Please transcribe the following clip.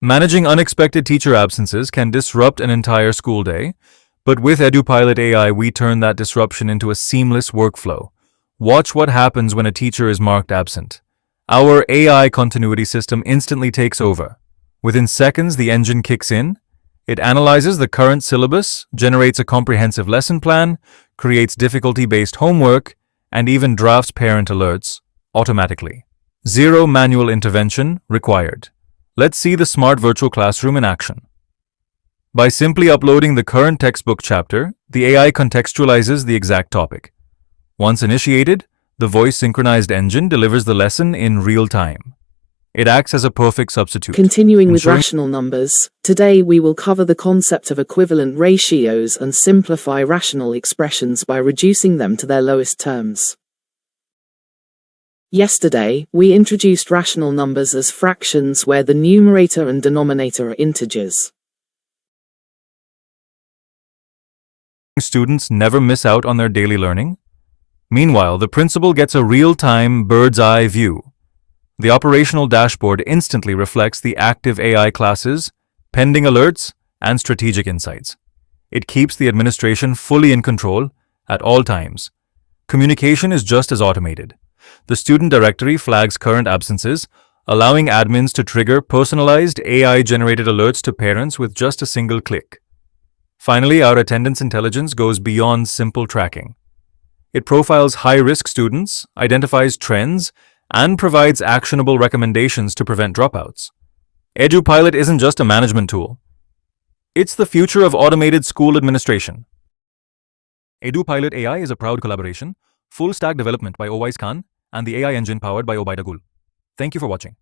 Managing unexpected teacher absences can disrupt an entire school day, but with EduPilot AI, we turn that disruption into a seamless workflow. Watch what happens when a teacher is marked absent. Our AI continuity system instantly takes over. Within seconds, the engine kicks in. It analyzes the current syllabus, generates a comprehensive lesson plan, creates difficulty-based homework, and even drafts parent alerts automatically. Zero manual intervention required. Let's see the smart virtual classroom in action. By simply uploading the current textbook chapter, the AI contextualizes the exact topic. Once initiated, the voice-synchronized engine delivers the lesson in real time. It acts as a perfect substitute. Continuing with rational numbers, today we will cover the concept of equivalent ratios and simplify rational expressions by reducing them to their lowest terms. Yesterday, we introduced rational numbers as fractions where the numerator and denominator are integers. Students never miss out on their daily learning. Meanwhile, the principal gets a real-time bird's-eye view. The operational dashboard instantly reflects the active AI classes, pending alerts, and strategic insights. It keeps the administration fully in control at all times. Communication is just as automated. The student directory flags current absences, allowing admins to trigger personalized AI-generated alerts to parents with just a single click. Finally, our attendance intelligence goes beyond simple tracking. It profiles high-risk students, identifies trends, and provides actionable recommendations to prevent dropouts. EduPilot isn't just a management tool. It's the future of automated school administration. EduPilot AI is a proud collaboration, full-stack development by Owais Khan and the AI engine powered by Obaidagul. Thank you for watching.